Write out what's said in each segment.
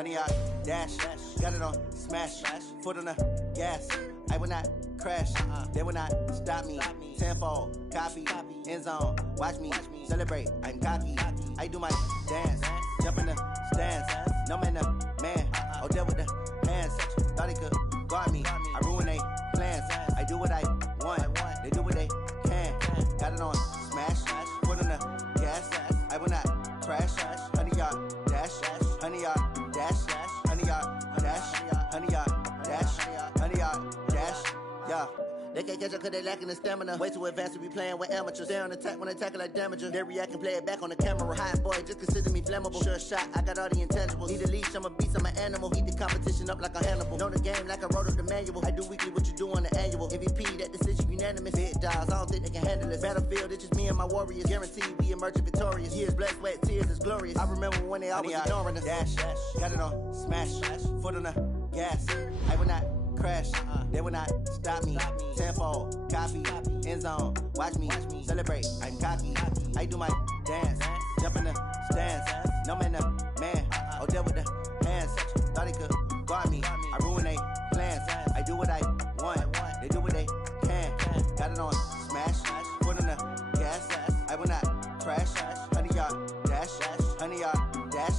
honey yard, dash, got it on, smash, foot on the gas. I will not crash, they will not stop me. Tenfold, copy, end zone, watch me celebrate. I'm cocky, I do my dance, jump in the stands. No man, the man, oh, deal with the hands. Thought he could guard me, I ruin they plans. I do what I want, they do what they can. Got it on, smash, foot on the gas. I will not crash, honey yard, dash, honey yard, dash, honey yard, dash, honey yard, dash, honey yard, dash, yeah. They can't catch up cause they lacking the stamina. Way too advanced to be playing with amateurs. Stay on attack when they tackle like damager. They react and play it back on the camera. Hot boy, just consider me flammable. Sure shot, I got all the intangibles. Need a leash, I'm a beast, I'm an animal. Heat the competition up like a Hannibal. Know the game like I wrote up the manual. I do weekly what you do on the annual. MVP, that decision unanimous. Big dogs, I don't think they can handle this. Battlefield, it's just me and my warriors. Guaranteed we emerging victorious. Years, blood, sweat, tears is glorious. I remember when they always ignoring us. Dash, got it on, smash, foot on the gas. I will not crash, they will not stop me. Tenfold, copy, end zone, watch me celebrate. I'm cocky, I do my dance, jump in the stands. No man, the man, oh, deal with the hands. Thought he could guard me, I ruin they plans. I do what I want, they do what they can. Got it on, smash, foot on the gas. I will not crash, honey yard, dash, honey yard, dash,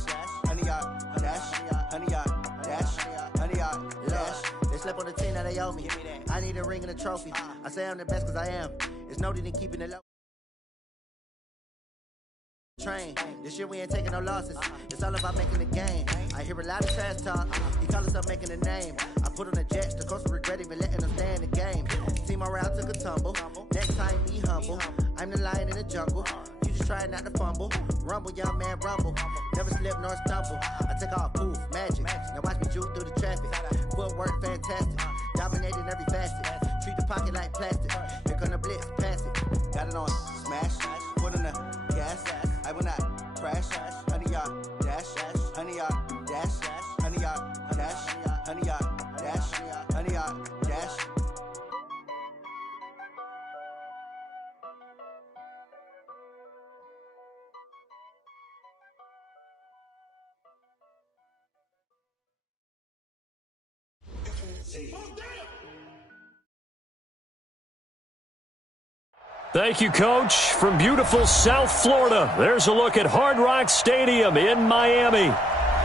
honey yard, dash, honey yard, dash, honey yard, dash. They slept on the team, now they owe me. I need a ring and a trophy. I say I'm the best cause I am. It's no need in keeping it low. Train. This year we ain't taking no losses. It's all about making the game. I hear a lot of trash talk. He call himself making a name. I put on the Jets. The coach will regret even letting them stay in the game. Team morale took a tumble. Next time be humble. I'm the lion in the jungle. You just try not to fumble. Rumble, young man, rumble. Never slip nor stumble. I take off, poof, magic. Now watch me juke through the traffic. Footwork fantastic. Dominating every facet. Treat the pocket like plastic. Here come the blitz, pass it. Got it on, smash. Foot on the gas. I will not crash, honey yard, dash, honey yard, dash, honey yard, dash, honey yard, dash, honey yard, dash. Thank you, Coach. From beautiful South Florida, there's a look at Hard Rock Stadium in Miami.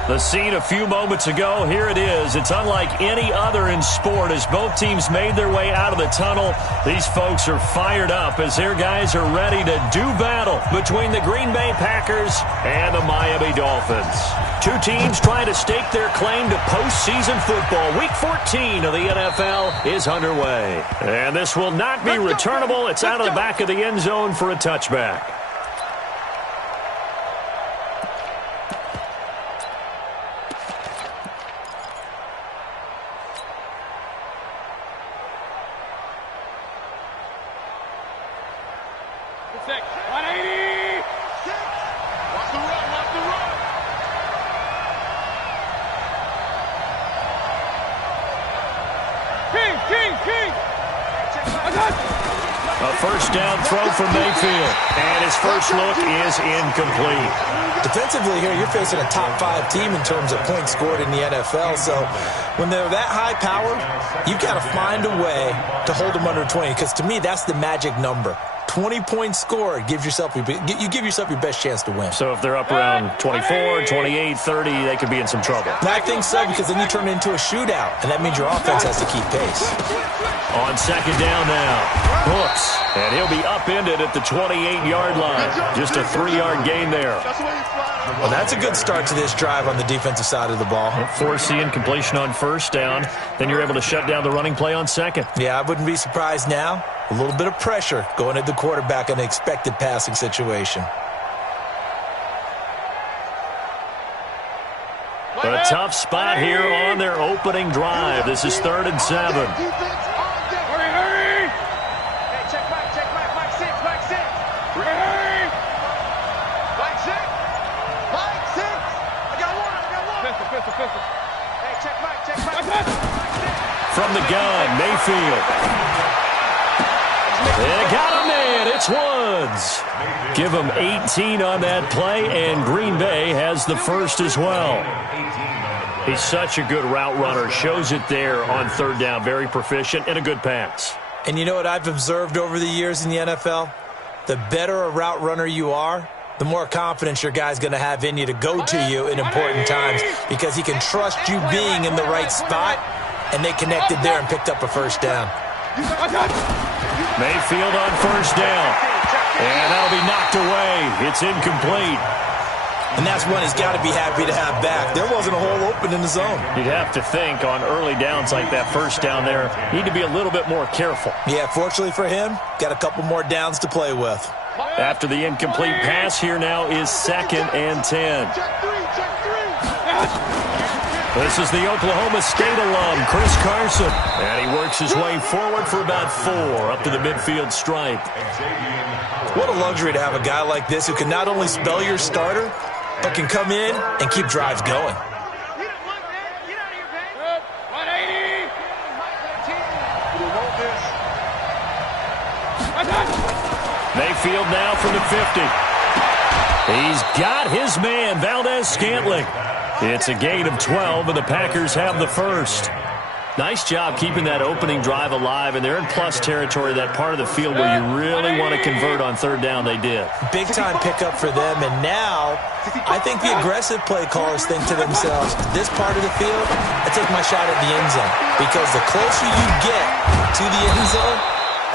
The scene a few moments ago, here it is. It's unlike any other in sport as both teams made their way out of the tunnel. These folks are fired up as their guys are ready to do battle between the Green Bay Packers and the Miami Dolphins. Two teams trying to stake their claim to postseason football. Week 14 of the NFL is underway. And this will not be returnable. It's out of the back of the end zone for a touchback. A first down throw for Mayfield, and his first look is incomplete. Defensively here, you're facing a top-5 team in terms of points scored in the NFL, so when they're that high power, you've got to find a way to hold them under 20, because to me, that's the magic number. 20 points scored, you give yourself your best chance to win. So if they're up around 24, 28, 30, they could be in some trouble. I think so, because then you turn it into a shootout, and that means your offense has to keep pace. On second down now, Brooks, and he'll be upended at the 28-yard line. Just a 3-yard gain there. Well, that's a good start to this drive on the defensive side of the ball. Forcing incompletion on first down, then you're able to shut down the running play on second. Yeah, I wouldn't be surprised now. A little bit of pressure going at the quarterback in an expected passing situation. A tough spot here on their opening drive. This is 3rd and 7. From the gun, Mayfield. And got a man. It's Woods. Give him 18 on that play, and Green Bay has the first as well. He's such a good route runner. Shows it there on third down. Very proficient and a good pass. And you know what I've observed over the years in the NFL? The better a route runner you are, the more confidence your guy's going to have in you to go to you in important times because he can trust you being in the right spot, and they connected there and picked up a first down. Mayfield on first down, and that'll be knocked away. It's incomplete. And that's one he's got to be happy to have back. There wasn't a hole open in the zone. You'd have to think on early downs like that first down there, need to be a little bit more careful. Yeah, fortunately for him, got a couple more downs to play with. After the incomplete pass, here now is 2nd and 10. This is the Oklahoma State alum, Chris Carson. And he works his way forward for about 4 up to the midfield stripe. What a luxury to have a guy like this who can not only spell your starter, but can come in and keep drives going. Mayfield now from the 50. He's got his man, Valdez-Scantling. It's a gain of 12, and the Packers have the first. Nice job keeping that opening drive alive, and they're in plus territory, that part of the field where you really want to convert on third down. They did. Big-time pickup for them, and now I think the aggressive play callers think to themselves, this part of the field, I take my shot at the end zone, because the closer you get to the end zone,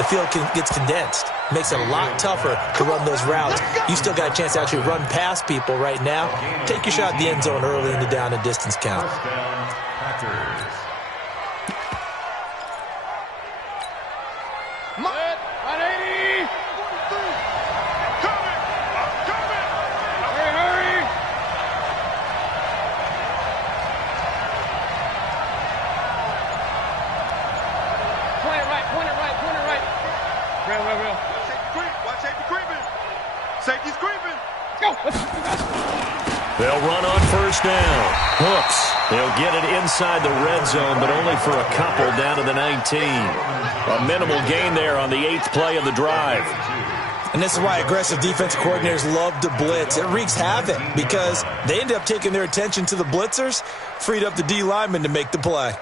the field gets condensed. Makes it a lot tougher to run those routes. You still got a chance to actually run past people right now. Take your shot at the end zone early in the down and distance count. They'll run on first down. Hooks. They'll get it inside the red zone, but only for a couple down to the 19. A minimal gain there on the 8th play of the drive. And this is why aggressive defensive coordinators love to blitz. It wreaks havoc because they end up taking their attention to the blitzers, freed up the D lineman to make the play.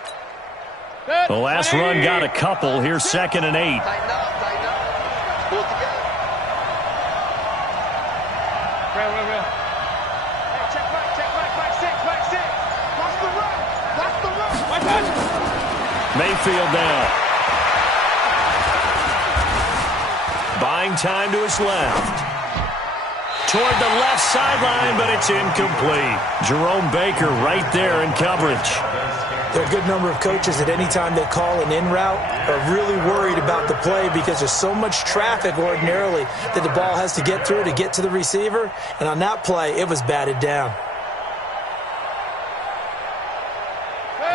The last run got a couple. Here's 2nd and 8. Mayfield now. Buying time to his left. Toward the left sideline, but it's incomplete. Jerome Baker right there in coverage. There are a good number of coaches that any time they call an in route are really worried about the play because there's so much traffic ordinarily that the ball has to get through to get to the receiver. And on that play, it was batted down.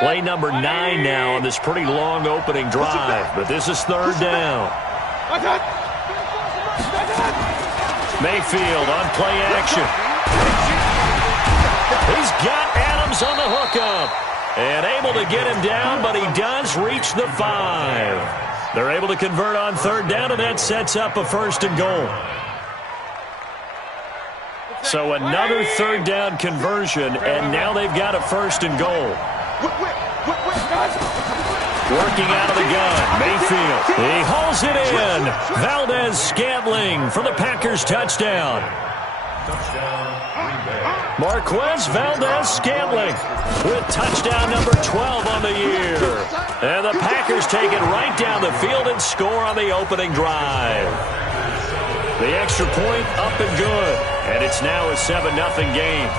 Play number 9 now on this pretty long opening drive, but this is third down. Mayfield on play action. He's got Adams on the hookup and able to get him down, but he does reach the 5. They're able to convert on third down, and that sets up a 1st and goal. So another third down conversion, and now they've got a 1st and goal. Working out of the gun, Mayfield. He hauls it in. Valdez-Scantling for the Packers touchdown. Marquez Valdez-Scantling with touchdown number 12 on the year. And the Packers take it right down the field and score on the opening drive. The extra point up and good. And it's now a 7-0 game.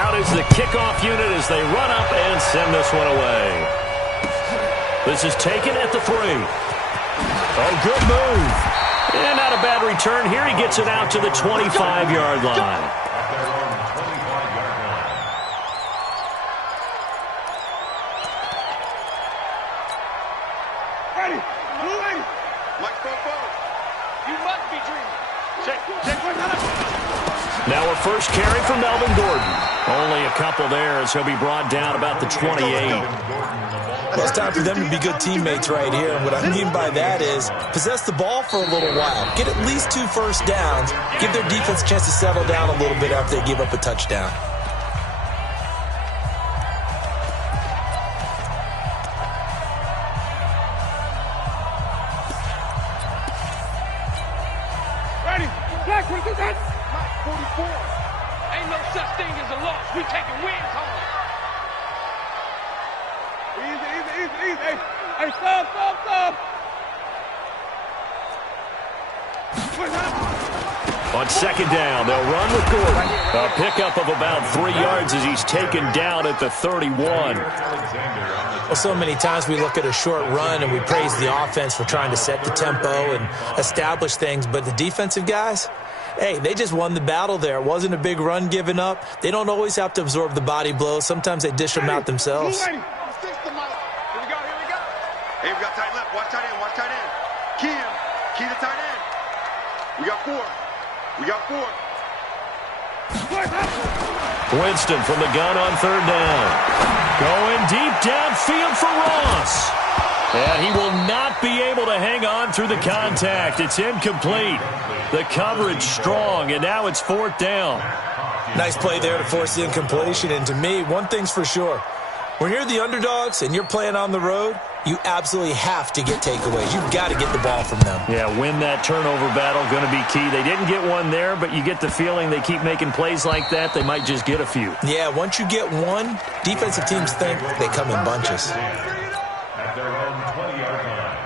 Out is the kickoff unit as they run up and send this one away. This is taken at the 3. Oh, good move. And not a bad return here. He gets it out to the 25-yard line. Ready. Like you must be dreaming. Now a first carry for Melvin Gordon. Only a couple there as he'll be brought down about the 28. Well, it's time for them to be good teammates right here. And what I mean by that is possess the ball for a little while. Get at least 2 first downs. Give their defense a chance to settle down a little bit after they give up a touchdown. taking wins home. Easy. Hey, stop. On second down, they'll run with Gordon. A pickup of about 3 yards as he's taken down at the 31. Well, so many times we look at a short run and we praise the offense for trying to set the tempo and establish things, but the defensive guys, hey, they just won the battle there. It wasn't a big run given up. They don't always have to absorb the body blows. Sometimes they dish them out themselves. Here we go. Hey, we got tight left. Watch tight end. Key to tight end. We got four. Winston from the gun on third down. Going deep downfield for Ross. And he will not be able to hang on through the contact. It's incomplete. The coverage strong, and now it's fourth down. Nice play there to force the incompletion. And to me, one thing's for sure. When you're the underdogs and you're playing on the road, you absolutely have to get takeaways. You've got to get the ball from them. Yeah, win that turnover battle, going to be key. They didn't get one there, but you get the feeling they keep making plays like that, they might just get a few. Yeah, once you get one, defensive teams think they come in bunches. At their own 20-yard line.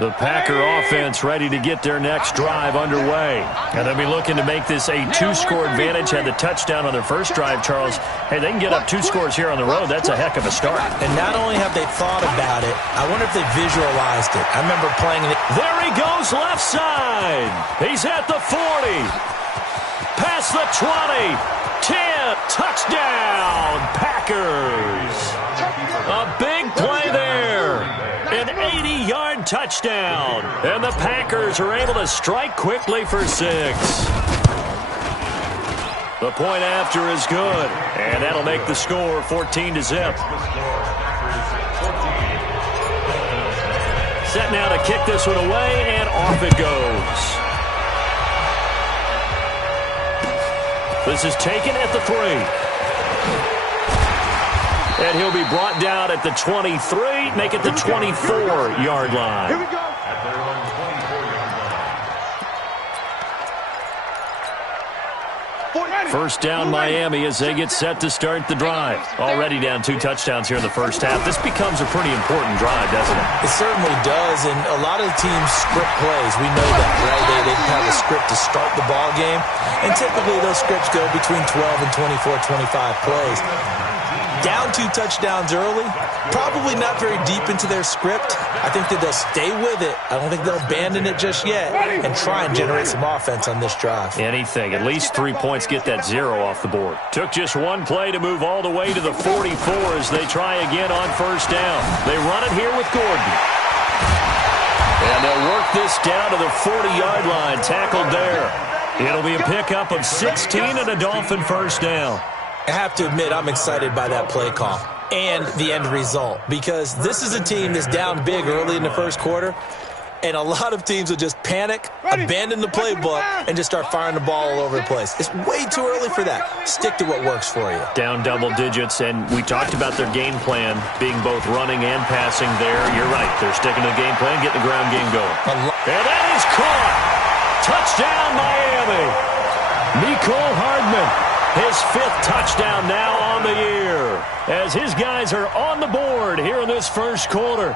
The Packer offense ready to get their next drive underway. And they'll be looking to make this a 2-score advantage. Had the touchdown on their first drive, Charles. Hey, they can get up 2 scores here on the road. That's a heck of a start. And not only have they thought about it, I wonder if they visualized it. I remember playing it. There he goes left side. He's at the 40. Past the 20. 10. Touchdown, Packers. A big play there. An 80-yard touchdown. And the Packers are able to strike quickly for 6. The point after is good. And that'll make the score 14-0. Set now to kick this one away, and off it goes. This is taken at the 3. And he'll be brought down at the 23, make it the 24-yard line. Here we go. At their own 24-yard line. First down Miami as they get set to start the drive. Already down 2 touchdowns here in the first half. This becomes a pretty important drive, doesn't it? It certainly does, and a lot of the teams script plays. We know that, right? They have a script to start the ball game, and typically those scripts go between 12 and 24, 25 plays. Down 2 touchdowns early, probably not very deep into their script. I think that they'll stay with it. I don't think they'll abandon it just yet and try and generate some offense on this drive. Anything. At least 3 points get that 0 off the board. Took just 1 play to move all the way to the 44 as they try again on first down. They run it here with Gordon. And they'll work this down to the 40-yard line. Tackled there. It'll be a pickup of 16 and a Dolphin first down. I have to admit, I'm excited by that play call and the end result, because this is a team that's down big early in the first quarter, and a lot of teams will just panic, abandon the playbook, and just start firing the ball all over the place. It's way too early for that. Stick to what works for you. Down double digits, and we talked about their game plan being both running and passing there. You're right. They're sticking to the game plan, getting the ground game going. And that is caught. Touchdown, Miami. Mecole Hardman. His 5th touchdown now on the year as his guys are on the board here in this first quarter.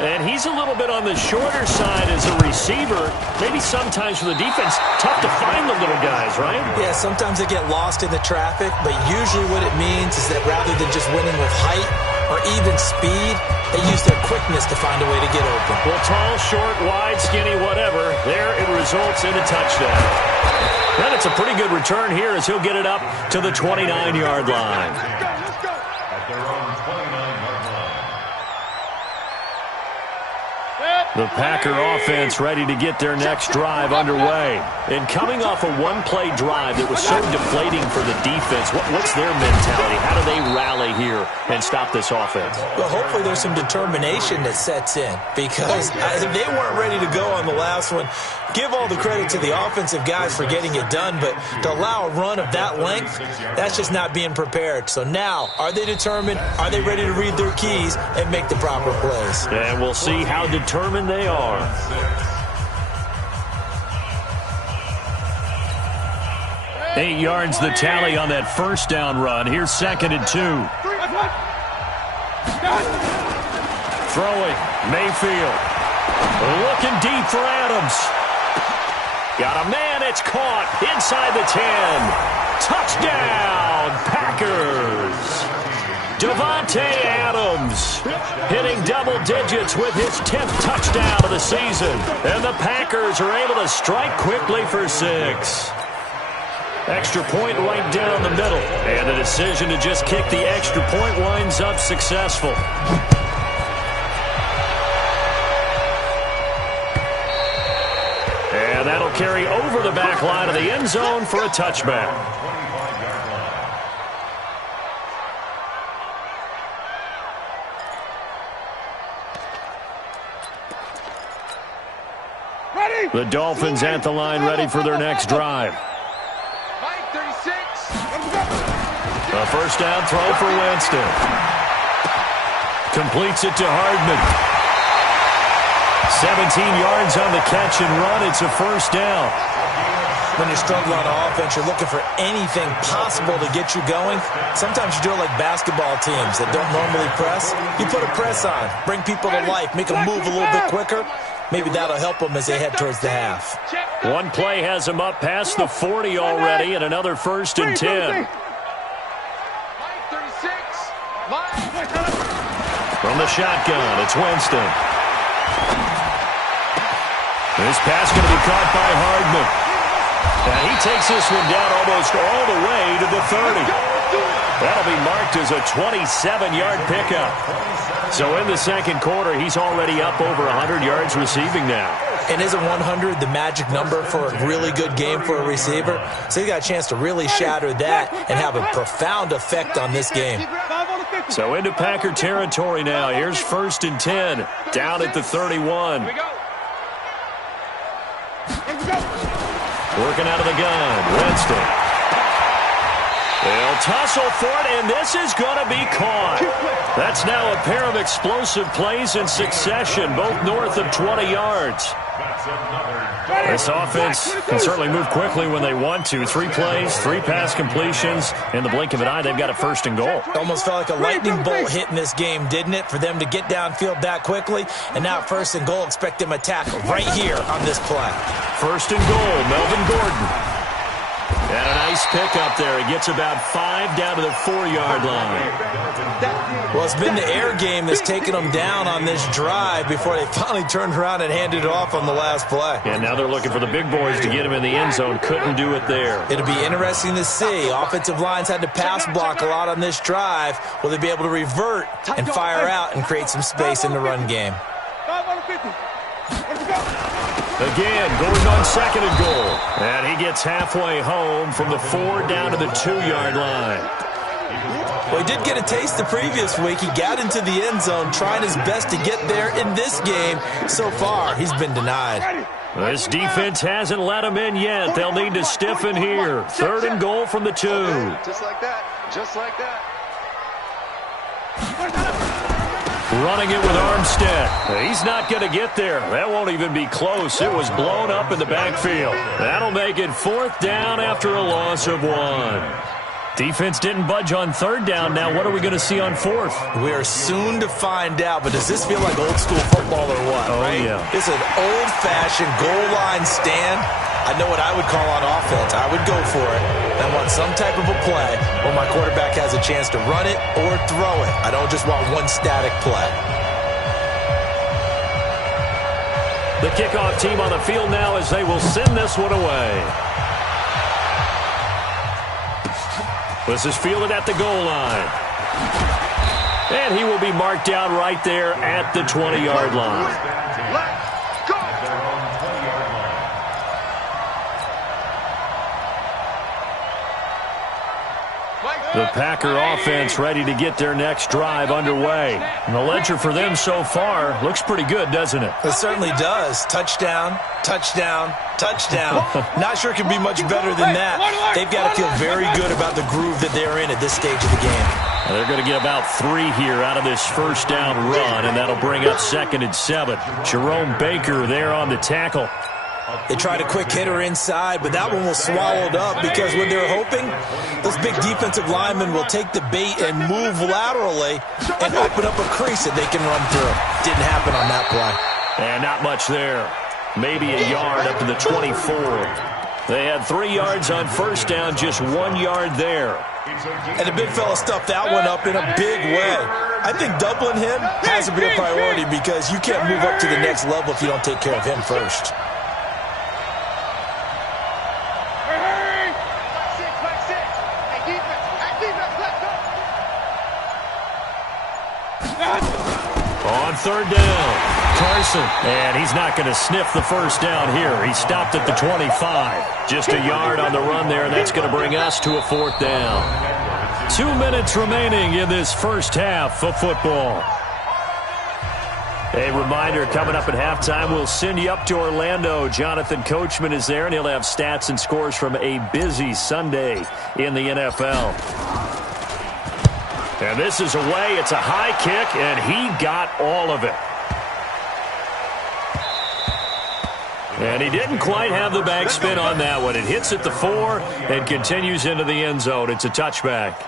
And he's a little bit on the shorter side as a receiver. Maybe sometimes for the defense, tough to find the little guys, right? Yeah, sometimes they get lost in the traffic, but usually what it means is that rather than just winning with height or even speed, they use their quickness to find a way to get open. Well, tall, short, wide, skinny, whatever, there it results in a touchdown. And it's a pretty good return here as he'll get it up to the 29-yard line. At their own 29-yard line. The Packer offense ready to get their next drive underway. And coming off a 1-play drive that was so deflating for the defense, what's their mentality? How do they rally here and stop this offense? Well, hopefully there's some determination that sets in, because they weren't ready to go on the last one. Give all the credit to the offensive guys for getting it done, but to allow a run of that length, that's just not being prepared. So now, are they determined? Are they ready to read their keys and make the proper plays? And we'll see how determined they are. 8 yards the tally on that first down run. Here's 2nd and 2. Throwing, Mayfield. Looking deep for Adams. Got a man, it's caught inside the 10. Touchdown, Packers. Davante Adams hitting double digits with his 10th touchdown of the season. And the Packers are able to strike quickly for 6. Extra point right down the middle. And the decision to just kick the extra point winds up successful. And that'll carry over the back line of the end zone for a touchback. The Dolphins at the line ready for their next drive. A first down throw for Winston. Completes it to Hardman. 17 yards on the catch and run. It's a first down. When you struggle on offense, you're looking for anything possible to get you going. Sometimes you do it like basketball teams that don't normally press. You put a press on, bring people to life, make them move a little bit quicker. Maybe that'll help them as they head towards the half. One play has them up past the 40 already, and another 1st and 10. From the shotgun, it's Winston. This pass going to be caught by Hardman. And he takes this one down almost all the way to the 30. That'll be marked as a 27-yard pickup. So in the second quarter, he's already up over 100 yards receiving now. And isn't 100 the magic number for a really good game for a receiver? So he got a chance to really shatter that and have a profound effect on this game. So into Packer territory now. Here's 1st and 10, down at the 31. Working out of the gun, Winston. They'll tussle for it, and this is going to be caught. That's now a pair of explosive plays in succession, both north of 20 yards. This offense can certainly move quickly when they want to. 3 plays, 3 pass completions. In the blink of an eye, they've got a 1st and goal. Almost felt like a lightning bolt hit in this game, didn't it? For them to get downfield that quickly. And now 1st and goal, expect them to tackle right here on this play. 1st and goal, Melvin Gordon. And a nice pickup there. He gets about 5 down to the 4-yard line. Well, it's been the air game that's taken them down on this drive before they finally turned around and handed it off on the last play. And now they're looking for the big boys to get him in the end zone. Couldn't do it there. It'll be interesting to see. Offensive lines had to pass block a lot on this drive. Will they be able to revert and fire out and create some space in the run game? Again, Gordon on 2nd and goal. And he gets halfway home from the 4 down to the 2-yard line. Well, he did get a taste the previous week. He got into the end zone, trying his best to get there in this game. So far, he's been denied. This defense hasn't let him in yet. They'll need to stiffen here. 3rd and goal from the 2. Just like that. Just like that. Running it with Armstead. He's not going to get there. That won't even be close. It was blown up in the backfield. That'll make it 4th down after a loss of 1. Defense didn't budge on 3rd down. Now what are we going to see on 4th? We are soon to find out, but does this feel like old school football or what? Oh, right? Yeah. It's an old-fashioned goal line stand. I know what I would call on offense. I would go for it. I want some type of a play where my quarterback has a chance to run it or throw it. I don't just want one static play. The kickoff team on the field now as they will send this one away. This is fielded at the goal line. And he will be marked down right there at the 20-yard line. The Packer offense ready to get their next drive underway. And the ledger for them so far looks pretty good, doesn't it? It certainly does. Touchdown, touchdown, touchdown. Not sure it can be much better than that. They've got to feel very good about the groove that they're in at this stage of the game. They're going to get about 3 here out of this 1st down run, and that'll bring up 2nd and 7. Jerome Baker there on the tackle. They tried a quick hitter inside, but that one was swallowed up because when they're hoping, those big defensive linemen will take the bait and move laterally and open up a crease that they can run through. Didn't happen on that play. And not much there. Maybe a yard up to the 24. They had 3 yards on first down, just 1 yard there. And the big fella stuffed that one up in a big way. I think doubling him has to be a priority because you can't move up to the next level if you don't take care of him first. On third down, Carson. And he's not going to sniff the first down here. He stopped at the 25. Just a yard on the run there, and that's going to bring us to a 4th down. 2 minutes remaining in this first half of football. A reminder, coming up at halftime, we'll send you up to Orlando. Jonathan Coachman is there, and he'll have stats and scores from a busy Sunday in the NFL. And this is away. It's a high kick, and he got all of it. And he didn't quite have the backspin on that one. It hits at the 4 and continues into the end zone. It's a touchback.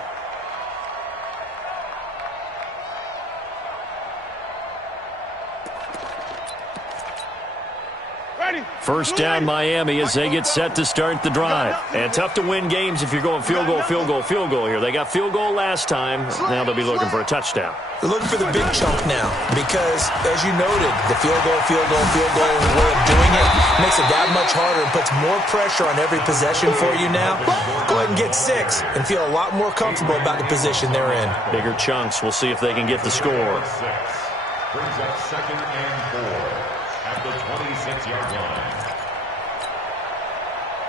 First down Miami as they get set to start the drive. And tough to win games if you're going field goal, field goal, field goal here. They got field goal last time. Now they'll be looking for a touchdown. They're looking for the big chunk now because, as you noted, the field goal way of doing it makes it that much harder and puts more pressure on every possession for you now. Go ahead and get 6 and feel a lot more comfortable about the position they're in. Bigger chunks. We'll see if they can get the score. Brings up 2nd and 4 at the 26-yard line.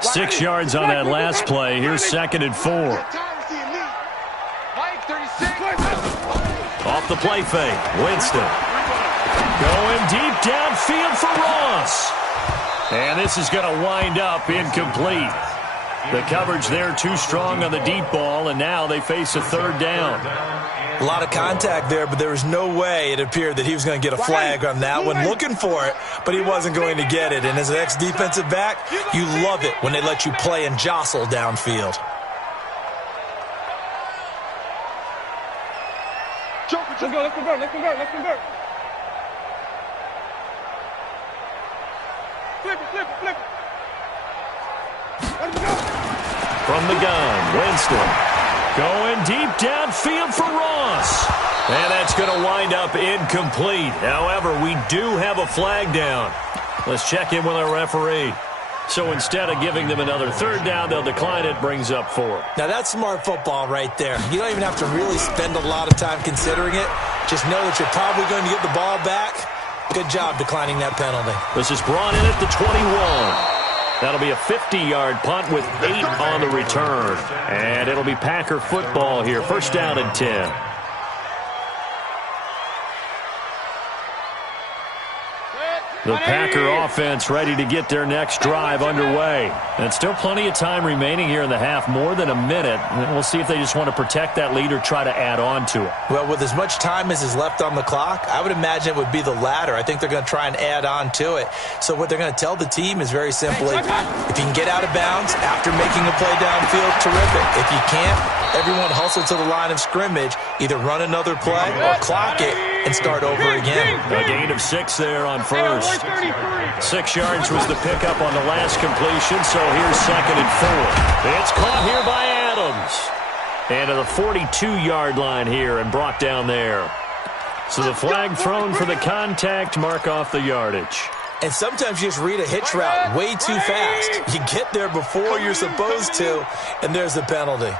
6 yards on that last play. Here's 2nd and 4. Off the play fake. Winston. Going deep downfield for Ross. And this is going to wind up incomplete. The coverage there too strong on the deep ball, and now they face a 3rd down. A lot of contact there, but there was no way it appeared that he was going to get a flag on that one. Looking for it, but he wasn't going to get it. And as an ex-defensive back, you love it when they let you play and jostle downfield. Let's convert. Flip it. From the gun, Winston. Going deep downfield for Ross. And that's going to wind up incomplete. However, we do have a flag down. Let's check in with our referee. So instead of giving them another 3rd down, they'll decline it, brings up 4. Now that's smart football right there. You don't even have to really spend a lot of time considering it. Just know that you're probably going to get the ball back. Good job declining that penalty. This is brought in at the 21. That'll be a 50-yard punt with 8 on the return. And it'll be Packer football here. First down and 10. The Packer offense ready to get their next drive underway. And still plenty of time remaining here in the half, more than a minute. And we'll see if they just want to protect that lead or try to add on to it. Well, with as much time as is left on the clock, I would imagine it would be the latter. I think they're going to try and add on to it. So what they're going to tell the team is very simply, if you can get out of bounds after making a play downfield, terrific. If you can't, everyone hustle to the line of scrimmage, either run another play or clock it and start over again. A gain of 6 there on first. 6 yards was the pickup on the last completion, so here's 2nd and 4. It's caught here by Adams. And to the 42-yard line here and brought down there. So the flag thrown for the contact, mark off the yardage. And sometimes you just read a hitch route way too fast. You get there before you're supposed to, and there's the penalty.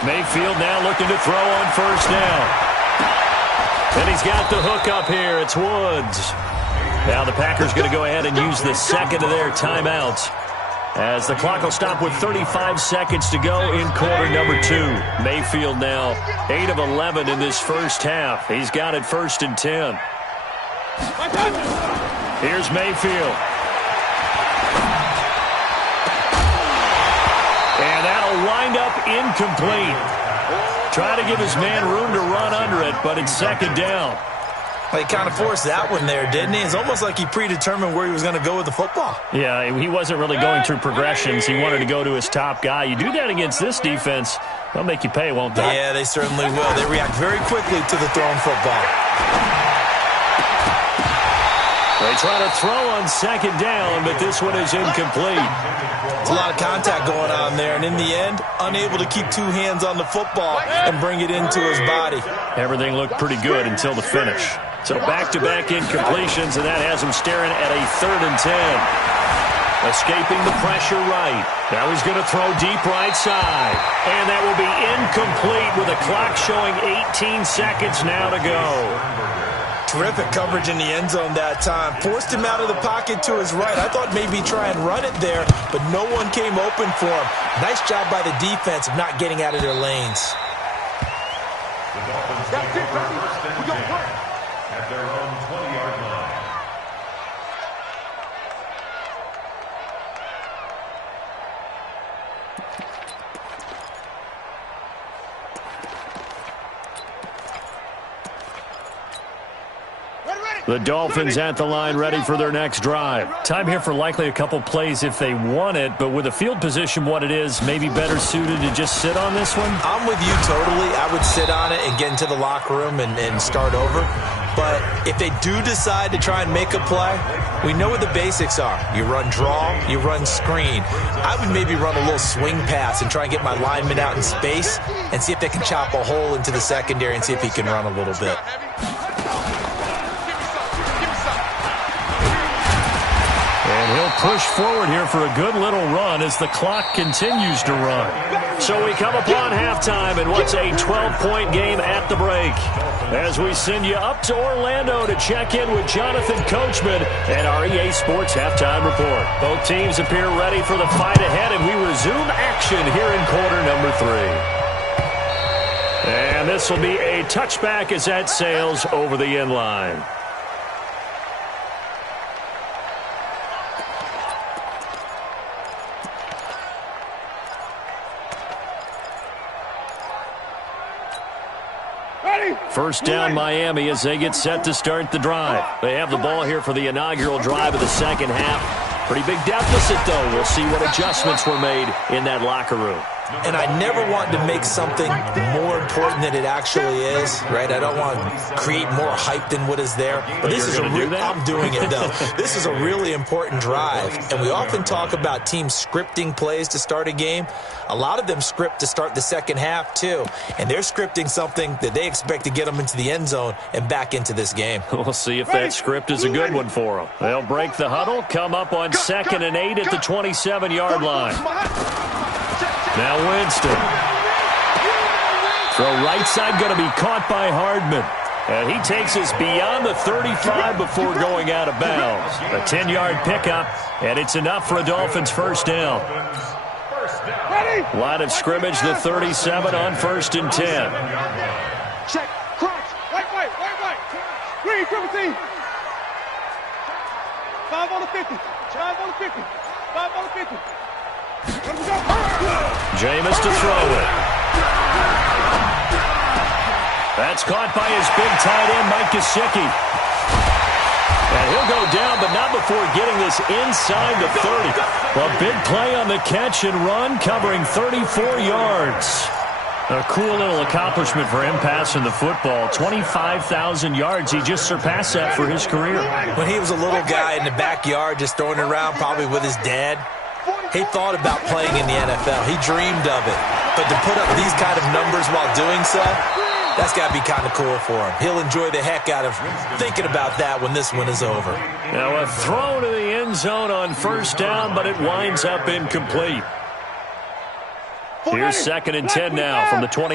Mayfield now looking to throw on first down. And he's got the hook up here. It's Woods. Now the Packers going to go ahead and use the second of their timeouts, as the clock will stop with 35 seconds to go in quarter number 2. Mayfield now 8 of 11 in this first half. He's got it 1st and 10. Here's Mayfield. And that'll wind up incomplete. Try to give his man room to run under it, but it's 2nd down. He kind of forced that one there, didn't he? It's almost like he predetermined where he was going to go with the football. Yeah, he wasn't really going through progressions. He wanted to go to his top guy. You do that against this defense, they'll make you pay, won't they? Yeah, they certainly will. They react very quickly to the thrown football. They try to throw on second down, but this one is incomplete. There's a lot of contact going on there, and in the end, unable to keep two hands on the football and bring it into his body. Everything looked pretty good until the finish. So back-to-back incompletions, and that has him staring at a 3rd and 10. Escaping the pressure right. Now he's going to throw deep right side. And that will be incomplete with a clock showing 18 seconds now to go. Terrific coverage in the end zone that time. Forced him out of the pocket to his right. I thought maybe try and run it there, but no one came open for him. Nice job by the defense of not getting out of their lanes. That's it, baby. We got play. At their own 20-yard line. The Dolphins at the line ready for their next drive. Time here for likely a couple plays if they want it, but with the field position what it is, maybe better suited to just sit on this one? I'm with you totally. I would sit on it and get into the locker room and start over. But if they do decide to try and make a play, we know what the basics are. You run draw, you run screen. I would maybe run a little swing pass and try and get my lineman out in space and see if they can chop a hole into the secondary and see if he can run a little bit. And he'll push forward here for a good little run as the clock continues to run. So we come upon halftime in what's a 12-point game at the break. As we send you up to Orlando to check in with Jonathan Coachman and our EA Sports Halftime Report. Both teams appear ready for the fight ahead, and we resume action here in quarter number 3. And this will be a touchback as that sails over the end line. First down, Miami, as they get set to start the drive. They have the ball here for the inaugural drive of the second half. Pretty big deficit, though. We'll see what adjustments were made in that locker room. And I never want to make something more important than it actually is, right? I don't want to create more hype than what is there. But this is I'm doing it, though. This is a really important drive. And we often talk about teams scripting plays to start a game. A lot of them script to start the second half, too. And they're scripting something that they expect to get them into the end zone and back into this game. We'll see if that script is a good one for them. They'll break the huddle, come up on 2nd and 8 at the 27-yard line. Now Winston. Throw right side going to be caught by Hardman. And he takes us beyond the 35 before going out of bounds. A 10-yard pickup, and it's enough for a Dolphins first down. Line of scrimmage, the 37 on 1st and 10. Check, crunch, white. Green, triple team. 5 on the 50, 5 on the 50, 5 on the 50. Jameis to throw it. That's caught by his big tight end, Mike Gesicki. And he'll go down, but not before getting this inside the 30. A big play on the catch and run, covering 34 yards. A cool little accomplishment for him passing the football. 25,000 yards. He just surpassed that for his career. When he was a little guy in the backyard just throwing it around, probably with his dad, he thought about playing in the NFL. He dreamed of it. But to put up these kind of numbers while doing so, that's got to be kind of cool for him. He'll enjoy the heck out of thinking about that when this one is over. Now a throw to the end zone on 1st down, but it winds up incomplete. Here's 2nd and 10 now from the 29.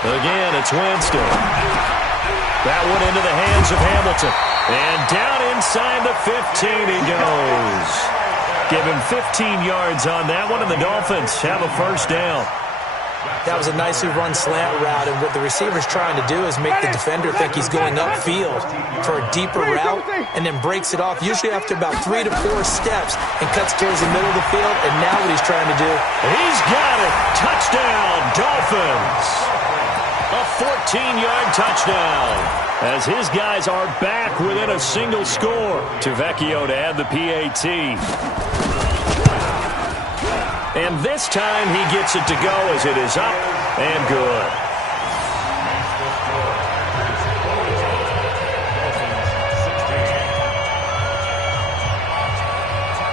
Again, it's Winston. That one into the hands of Hamilton. And down inside the 15 he goes. Give him 15 yards on that one, and the Dolphins have a first down. That was a nicely run slant route, and what the receiver's trying to do is make the defender think he's going upfield for a deeper route and then breaks it off, usually after about 3 to 4 steps, and cuts towards the middle of the field. And now what he's trying to do, he's got it. Touchdown, Dolphins. A 14-yard touchdown as his guys are back within a single score. To Vecchio to add the PAT. And this time he gets it to go as it is up and good.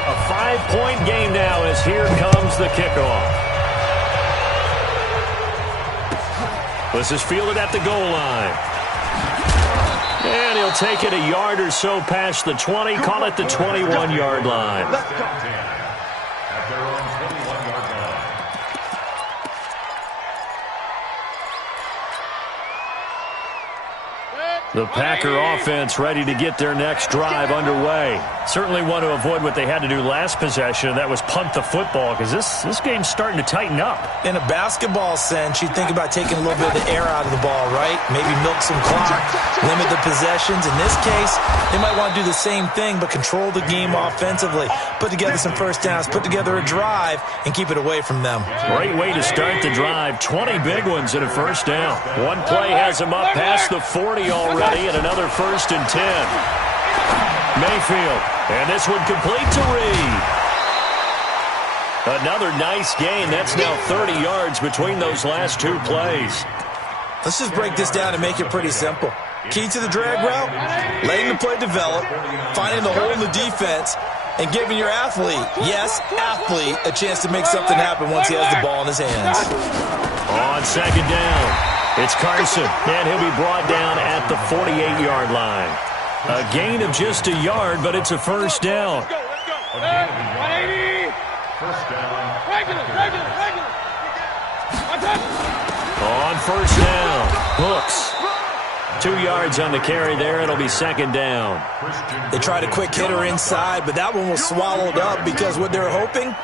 A 5-point game now as here comes the kickoff. This is fielded at the goal line. And he'll take it a yard or so past the 20, call it the 21-yard line. The Packer offense ready to get their next drive underway. Certainly want to avoid what they had to do last possession, and that was punt the football, because this game's starting to tighten up. In a basketball sense, you think about taking a little bit of the air out of the ball, right? Maybe milk some clock, limit the possessions. In this case, they might want to do the same thing, but control the game offensively. Put together some first downs, put together a drive, and keep it away from them. Great way to start the drive. 20 big ones and a first down. One play has them up past the 40 already. And another 1st and 10. Mayfield. And this one complete to Reed. Another nice gain. That's now 30 yards between those last 2 plays. Let's just break this down and make it pretty simple. Key to the drag route, letting the play develop, finding the hole in the defense, and giving your athlete, yes, athlete, a chance to make something happen once he has the ball in his hands. On 2nd down. It's Carson, and he'll be brought down at the 48-yard line. A gain of just a yard, but it's a first down. Let's go. 180. First down. Regular. On first down, Hooks. 2 yards on the carry there. It'll be 2nd down. They tried a quick hitter inside, but that one was swallowed up because what they're hoping,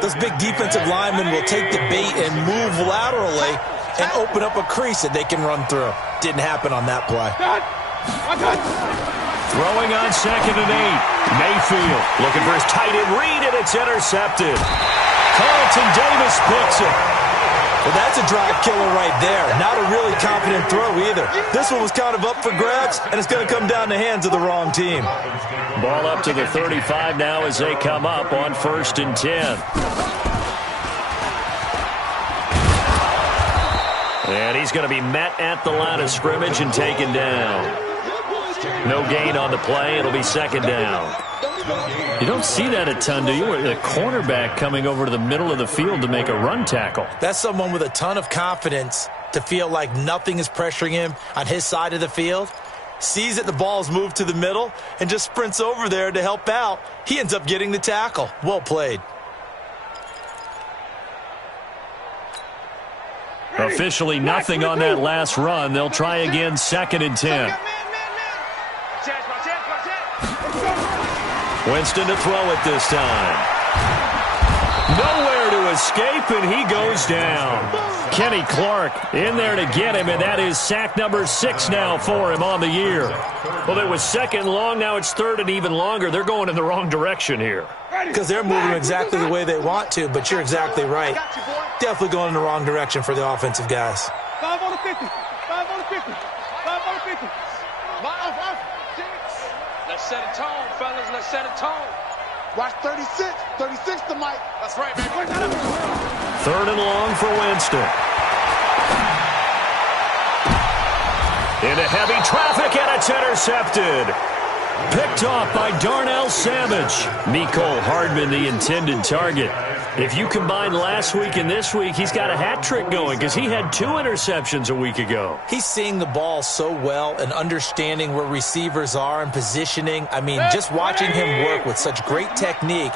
those big defensive linemen will take the bait and move laterally and open up a crease that they can run through. Didn't happen on that play. Throwing on 2nd and 8. Mayfield looking for his tight end Reed, and it's intercepted. Carlton Davis picks it. Well, that's a drive killer right there. Not a really confident throw either. This one was kind of up for grabs, and it's going to come down the hands of the wrong team. Ball up to the 35 now as they come up on 1st and 10. And he's going to be met at the line of scrimmage and taken down. No gain on the play. It'll be 2nd down. You don't see that a ton, do you? A cornerback coming over to the middle of the field to make a run tackle. That's someone with a ton of confidence to feel like nothing is pressuring him on his side of the field. Sees that the ball is moved to the middle and just sprints over there to help out. He ends up getting the tackle. Well played. Officially nothing on that last run. They'll try again, 2nd and 10. Winston to throw it this time. Nowhere to escape, and he goes down. Kenny Clark in there to get him, and that is sack number 6 now for him on the year. Well, it was 2nd long, now it's 3rd and even longer. They're going in the wrong direction here. Because they're moving exactly the way they want to, but you're exactly right. Definitely going in the wrong direction for the offensive guys. 5 on the 50. 5 on the 50. 5 on the 50. Let's set a tone, fellas. Let's set a tone. Watch 36. 36 to Mike. That's right, baby. 3rd and long for Winston. Into heavy traffic, and it's intercepted. Picked off by Darnell Savage. Mecole Hardman, the intended target. If you combine last week and this week, he's got a hat trick going because he had 2 interceptions a week ago. He's seeing the ball so well and understanding where receivers are and positioning. I mean, just watching him work with such great technique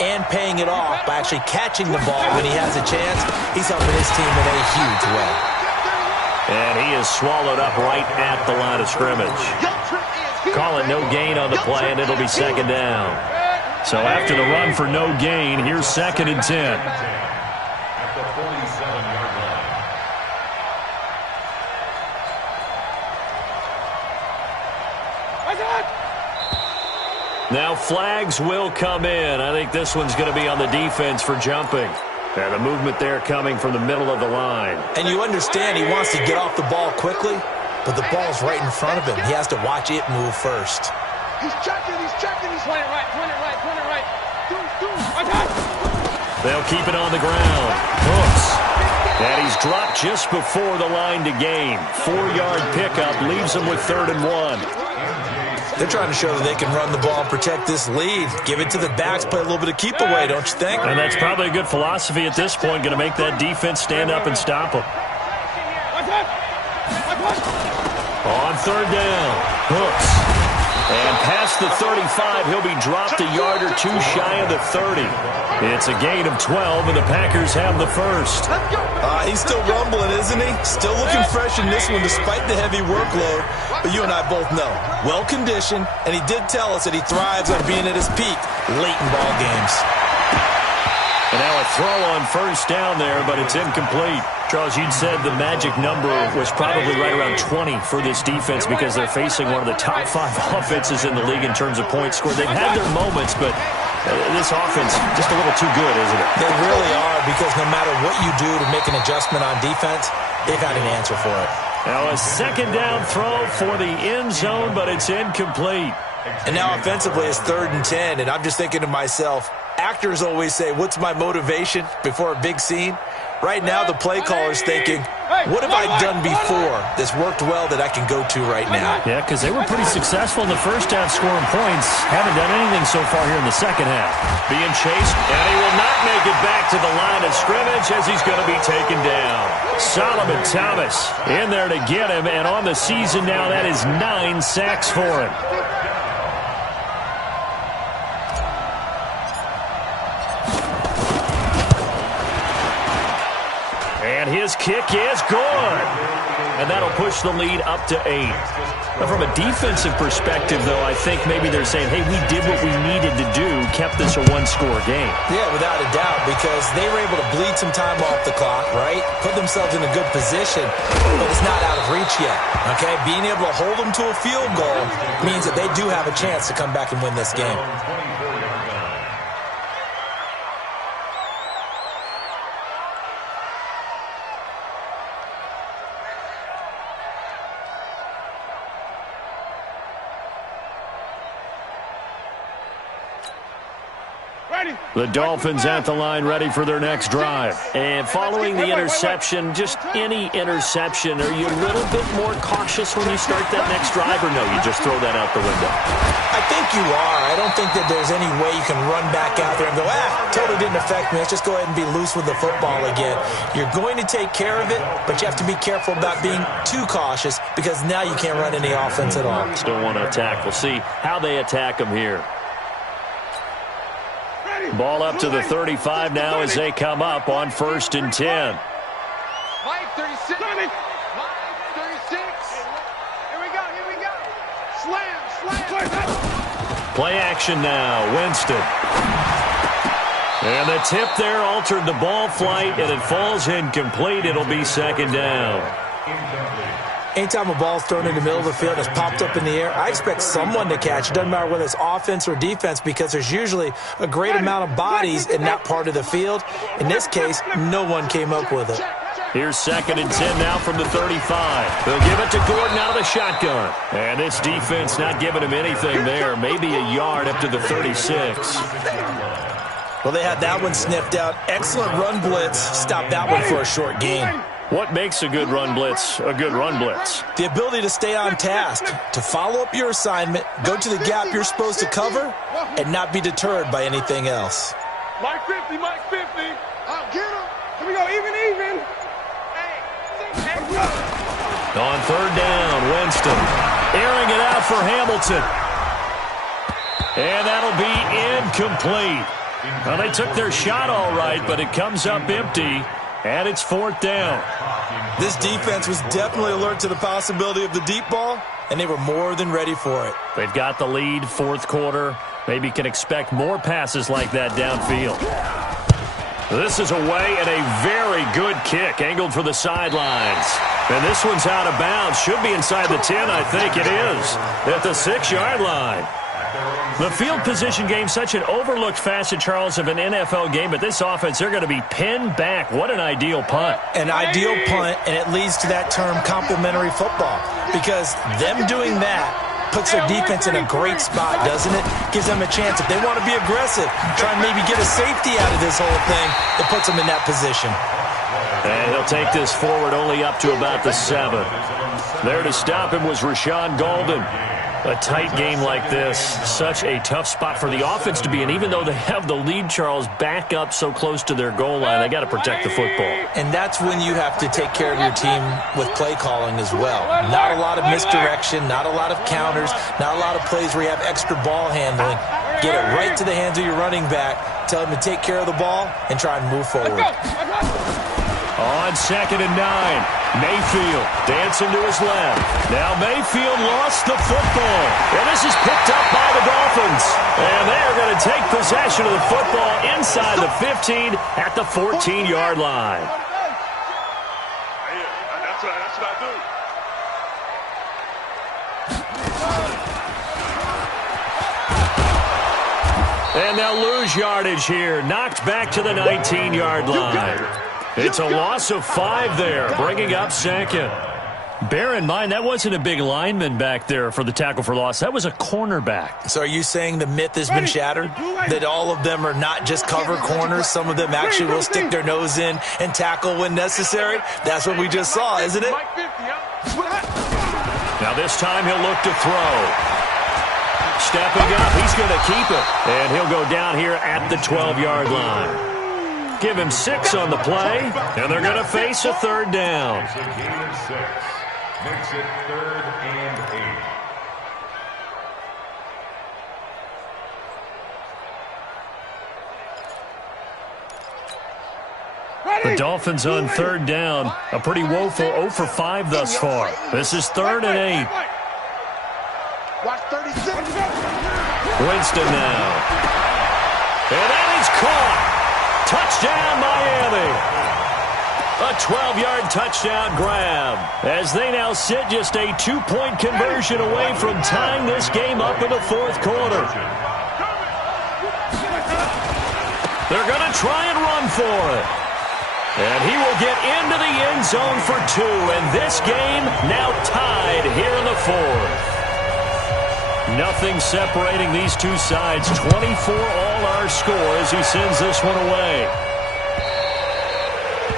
and paying it off by actually catching the ball when he has a chance, he's helping his team in a huge way. And he is swallowed up right at the line of scrimmage. Call it no gain on the play, and it'll be 2nd down. So after the run for no gain, here's 2nd and 10. At the 47-yard line. Now flags will come in. I think this one's going to be on the defense for jumping. And the movement there coming from the middle of the line. And you understand he wants to get off the ball quickly, but the ball's right in front of him. He has to watch it move first. He's checking, he's 20 right. They'll keep it on the ground. Hooks. And he's dropped just before the line to gain. 4-yard pickup leaves him with 3rd and 1. They're trying to show that they can run the ball and protect this lead. Give it to the backs, play a little bit of keep away, don't you think? And that's probably a good philosophy at this point, going to make that defense stand up and stop them. On 3rd down, Hooks. And past the 35, he'll be dropped a yard or two shy of the 30. It's a gain of 12, and the Packers have the first. He's still rumbling, isn't he? Still looking fresh in this one despite the heavy workload. But you and I both know, well-conditioned, and he did tell us that he thrives on being at his peak late in ball games. And now a throw on 1st down there, but it's incomplete. Charles, you'd said the magic number was probably right around 20 for this defense because they're facing one of the top 5 offenses in the league in terms of points scored. They've had their moments, but this offense just a little too good, isn't it? They really are, because no matter what you do to make an adjustment on defense, they've had an answer for it. Now a 2nd down throw for the end zone, but it's incomplete. And now offensively it's 3rd and 10, and I'm just thinking to myself, actors always say, what's my motivation before a big scene? Right now the play caller's thinking, what have I done before that's worked well that I can go to right now? Yeah, because they were pretty successful in the first half scoring points. Haven't done anything so far here in the second half. Being chased, and he will not make it back to the line of scrimmage as he's going to be taken down. Solomon Thomas in there to get him, and on the season now that is 9 sacks for him. And his kick is good. And that'll push the lead up to 8. Now, from a defensive perspective, though, I think maybe they're saying, hey, we did what we needed to do, kept this a 1-score game. Yeah, without a doubt, because they were able to bleed some time off the clock, right? Put themselves in a good position, but it's not out of reach yet, okay? Being able to hold them to a field goal means that they do have a chance to come back and win this game. The Dolphins at the line ready for their next drive. And following the interception, just any interception, are you a little bit more cautious when you start that next drive, or no, you just throw that out the window? I think you are. I don't think that there's any way you can run back out there and go, totally didn't affect me. Let's just go ahead and be loose with the football again. You're going to take care of it, but you have to be careful about being too cautious because now you can't run any offense at all. Still want to attack. We'll see how they attack them here. Ball up to the 35 now as they come up on 1st and 10. Mike, 36. Mike, 36. Here we go. Slam. Play action now. Winston. And the tip there altered the ball flight, and it falls incomplete. It'll be 2nd down. Anytime a ball's thrown in the middle of the field that's popped up in the air, I expect someone to catch. It doesn't matter whether it's offense or defense because there's usually a great amount of bodies in that part of the field. In this case, no one came up with it. Here's 2nd and 10 now from the 35. They'll give it to Gordon out of the shotgun. And this defense not giving him anything there. Maybe a yard up to the 36. Well, they had that one sniffed out. Excellent run blitz. Stopped that one for a short gain. What makes a good run blitz a good run blitz? The ability to stay on task, to follow up your assignment, go to the gap you're supposed to cover, and not be deterred by anything else. Mike 50. I'll get him. Here we go, even. On 3rd down, Winston airing it out for Hamilton. And that'll be incomplete. Well, they took their shot all right, but it comes up empty. And it's 4th down. This defense was definitely alert to the possibility of the deep ball, and they were more than ready for it. They've got the lead, 4th quarter. Maybe can expect more passes like that downfield. This is away and a very good kick, angled for the sidelines. And this one's out of bounds. Should be inside the 10, I think it is, at the 6-yard line. The field position game, such an overlooked facet, Charles, of an NFL game, but this offense, they're going to be pinned back. What an ideal punt. An ideal punt, and it leads to that term complementary football, because them doing that puts their defense in a great spot, doesn't it? Gives them a chance. If they want to be aggressive, try and maybe get a safety out of this whole thing, it puts them in that position. And he'll take this forward only up to about the 7. There to stop him was Rashawn Golden. A tight game like this, such a tough spot for the offense to be in. Even though they have the lead, Charles, back up so close to their goal line, they got to protect the football. And that's when you have to take care of your team with play calling as well. Not a lot of misdirection, not a lot of counters, not a lot of plays where you have extra ball handling. Get it right to the hands of your running back, tell him to take care of the ball, and try and move forward. On 2nd and 9, Mayfield dancing to his left. Now Mayfield lost the football. And this is picked up by the Dolphins. And they are going to take possession of the football inside the 15 at the 14-yard line. That's what I do. And they'll lose yardage here. Knocked back to the 19-yard line. It's a loss of 5 there, bringing up 2nd. Bear in mind, that wasn't a big lineman back there for the tackle for loss. That was a cornerback. So are you saying the myth has been shattered? That all of them are not just cover corners? Some of them actually will stick their nose in and tackle when necessary? That's what we just saw, isn't it? Now this time he'll look to throw. Stepping up, he's going to keep it. And he'll go down here at the 12-yard line. Give him 6 on the play, and they're going to face a 3rd down. It's a gain of 6. Makes it 3rd and 8. The Dolphins on 3rd down. A pretty woeful 0 for 5 thus far. This is 3rd and 8. Watch 36. Winston now. And that is caught. Touchdown, Miami. A 12-yard touchdown grab as they now sit just a 2-point conversion away from tying this game up in the 4th quarter. They're going to try and run for it. And he will get into the end zone for 2. And this game now tied here in the 4th. Nothing separating these two sides. 24 all our score as he sends this one away.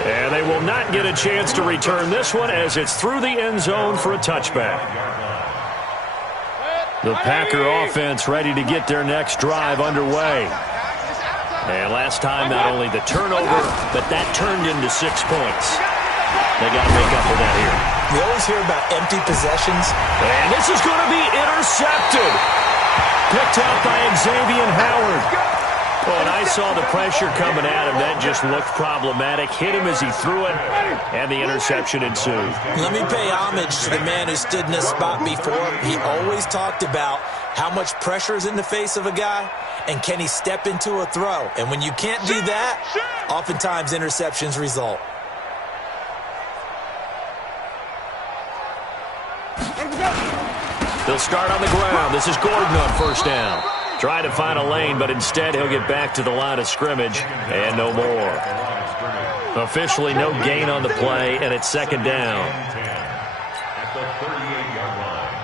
And they will not get a chance to return this one as it's through the end zone for a touchback. The Packer offense ready to get their next drive underway. And last time, not only the turnover, but that turned into 6 points. They got to make up for that here. We always hear about empty possessions. And this is going to be intercepted. Picked out by Xavier Howard. Oh, and I saw the pressure coming at him. That just looked problematic. Hit him as he threw it, and the interception ensued. Let me pay homage to the man who stood in this spot before. He always talked about how much pressure is in the face of a guy, and can he step into a throw. And when you can't do that, oftentimes interceptions result. They'll start on the ground. This is Gordon on 1st down. Trying to find a lane, but instead he'll get back to the line of scrimmage and no more. Officially no gain on the play, and it's 2nd down. At the 38-yard line.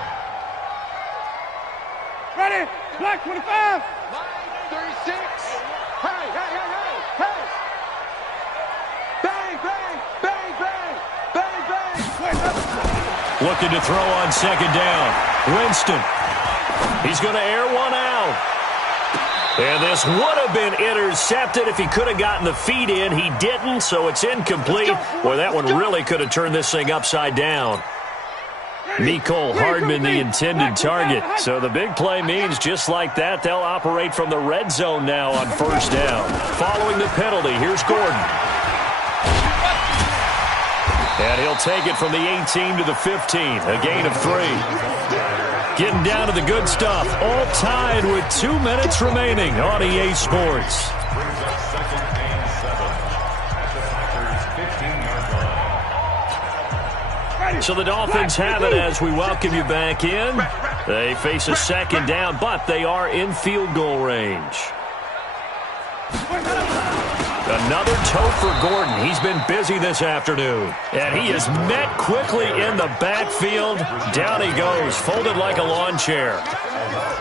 Ready? Black 25. 36. Hey, hey, hey, hey, hey. Bang, bang, bang, bang, bang, bang. Looking to throw on 2nd down. Winston. He's going to air one out. And this would have been intercepted if he could have gotten the feet in. He didn't, so it's incomplete. Boy, that one really could have turned this thing upside down. Mecole Hardman, the intended target. So the big play means just like that, they'll operate from the red zone now on 1st down. Following the penalty, here's Gordon. And he'll take it from the 18 to the 15, a gain of 3. Getting down to the good stuff, all tied with 2 minutes remaining on EA Sports. Brings up 2nd and 7. So the Dolphins have it as we welcome you back in. They face a second down, but they are in field goal range. Another toe for Gordon. He's been busy this afternoon. And he is met quickly in the backfield. Down he goes, folded like a lawn chair.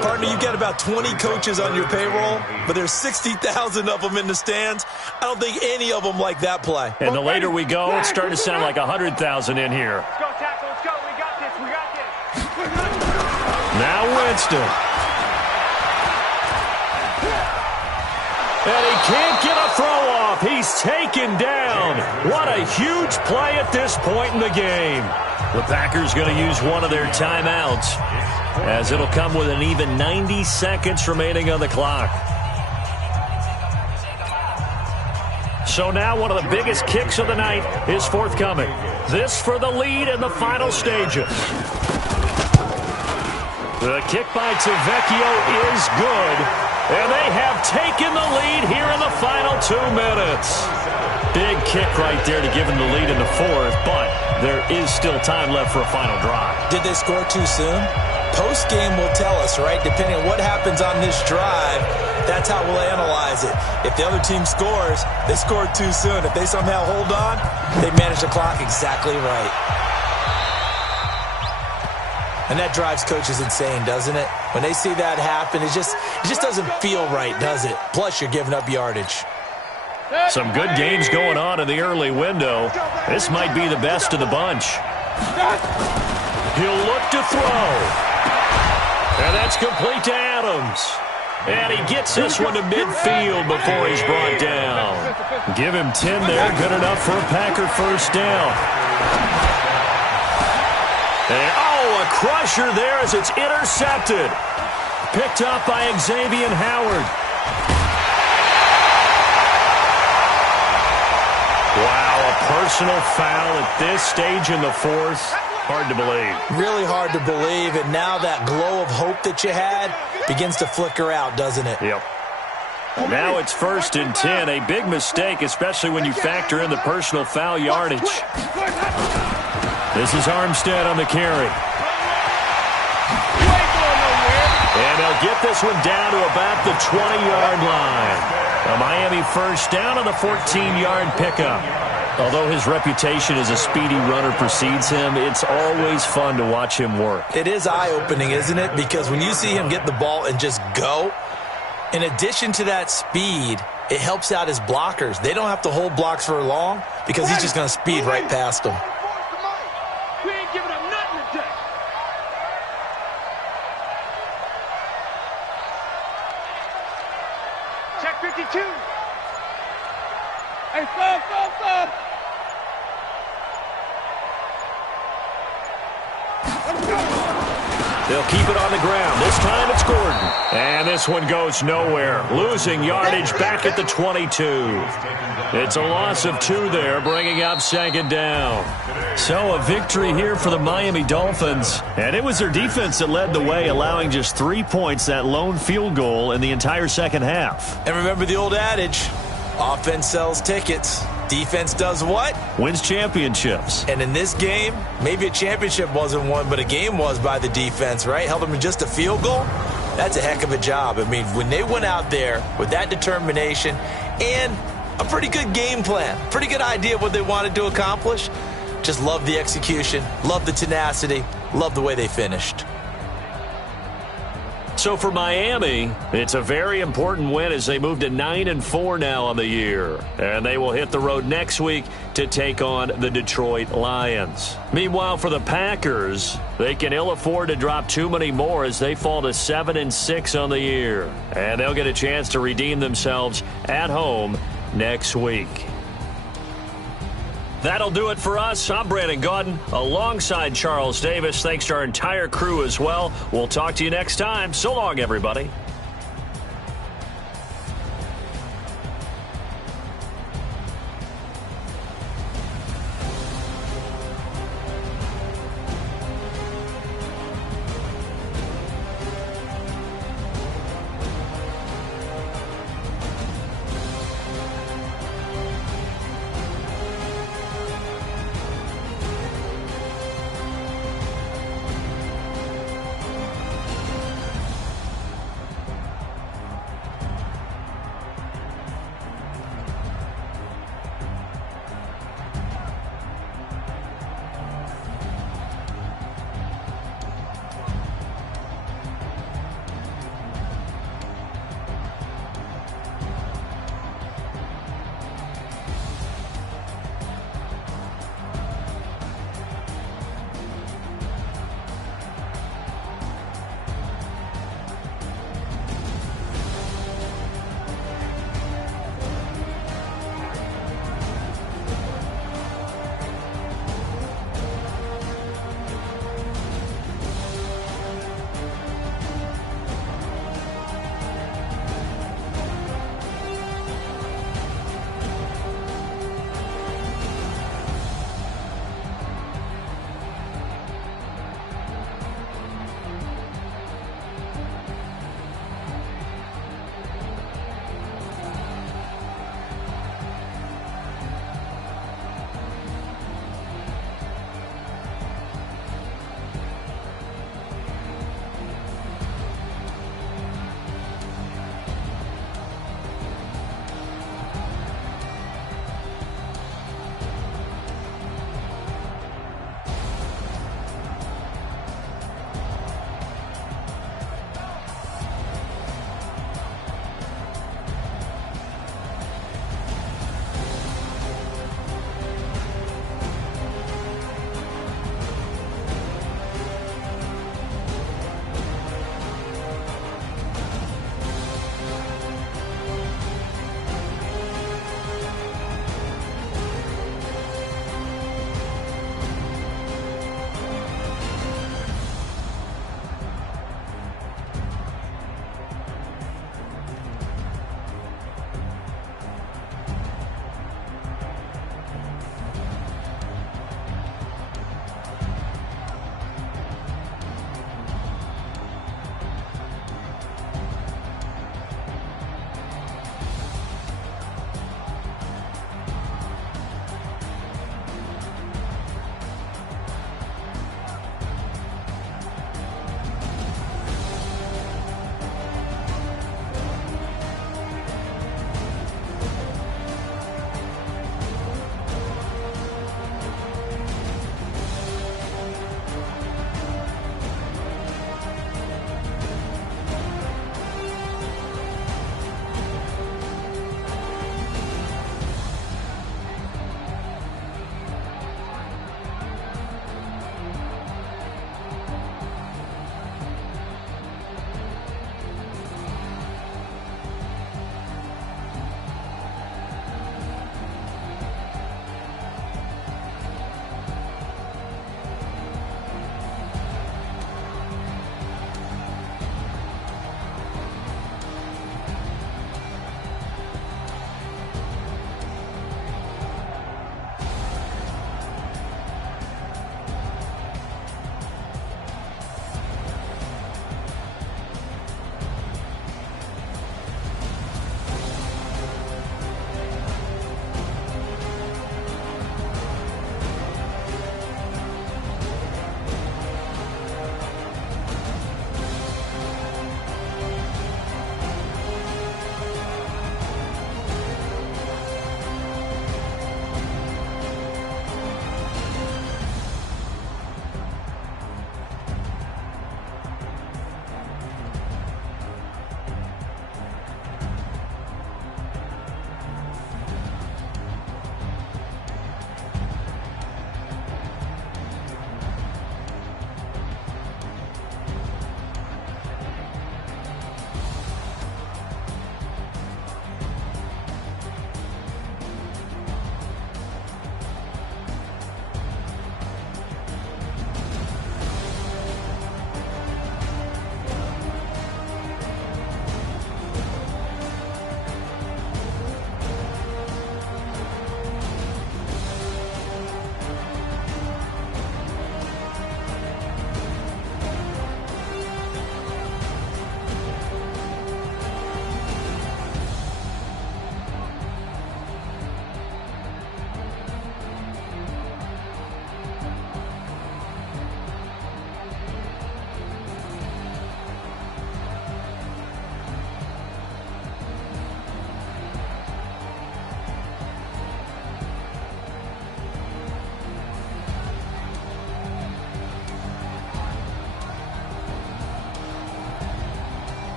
Partner, you've got about 20 coaches on your payroll, but there's 60,000 of them in the stands. I don't think any of them like that play. And the later we go, it's starting to sound like 100,000 in here. Let's go, tackle. Let's go. We got this. We got this. Now Winston. And he can't get a throw off. He's taken down. What a huge play at this point in the game. The Packers going to use one of their timeouts, as it'll come with an even 90 seconds remaining on the clock. So now one of the biggest kicks of the night is forthcoming. This for the lead in the final stages. The kick by Tavecchio is good. And they have taken the lead here in the final 2 minutes. Big kick right there to give them the lead in the fourth, but there is still time left for a final drive. Did they score too soon? Post-game will tell us, right? Depending on what happens on this drive, that's how we'll analyze it. If the other team scores, they scored too soon. If they somehow hold on, they manage the clock exactly right. And that drives coaches insane, doesn't it? When they see that happen, it just doesn't feel right, does it? Plus, you're giving up yardage. Some good games going on in the early window. This might be the best of the bunch. He'll look to throw. And that's complete to Adams. And he gets this one to midfield before he's brought down. Give him 10 there. Good enough for a Packer first down. And, a crusher there as it's intercepted. Picked up by Xavier Howard. Wow, a personal foul at this stage in the fourth. Hard to believe. Really hard to believe, and now that glow of hope that you had begins to flicker out, doesn't it? Yep. Now it's 1st and 10. A big mistake, especially when you factor in the personal foul yardage. This is Armstead on the carry. And they'll get this one down to about the 20-yard line. A Miami first down on the 14-yard pickup. Although his reputation as a speedy runner precedes him, it's always fun to watch him work. It is eye-opening, isn't it? Because when you see him get the ball and just go, in addition to that speed, it helps out his blockers. They don't have to hold blocks for long because he's just going to speed right past them. We ain't giving up nothing today. Check 52. Hey, stop. They'll keep it on the ground. This time it's Gordon. And this one goes nowhere. Losing yardage back at the 22. It's a loss of 2 there, bringing up 2nd down. So a victory here for the Miami Dolphins. And it was their defense that led the way, allowing just 3 points, that lone field goal in the entire second half. And remember the old adage, offense sells tickets. Defense does what? Wins championships. And in this game, maybe a championship wasn't won, but a game was by the defense, right? Held them to just a field goal. That's a heck of a job. I mean, when they went out there with that determination and a pretty good game plan, pretty good idea of what they wanted to accomplish, just love the execution, love the tenacity, love the way they finished. So for Miami, it's a very important win as they move to 9-4 now on the year. And they will hit the road next week to take on the Detroit Lions. Meanwhile, for the Packers, they can ill afford to drop too many more as they fall to 7-6 on the year. And they'll get a chance to redeem themselves at home next week. That'll do it for us. I'm Brandon Gaudin alongside Charles Davis. Thanks to our entire crew as well. We'll talk to you next time. So long, everybody.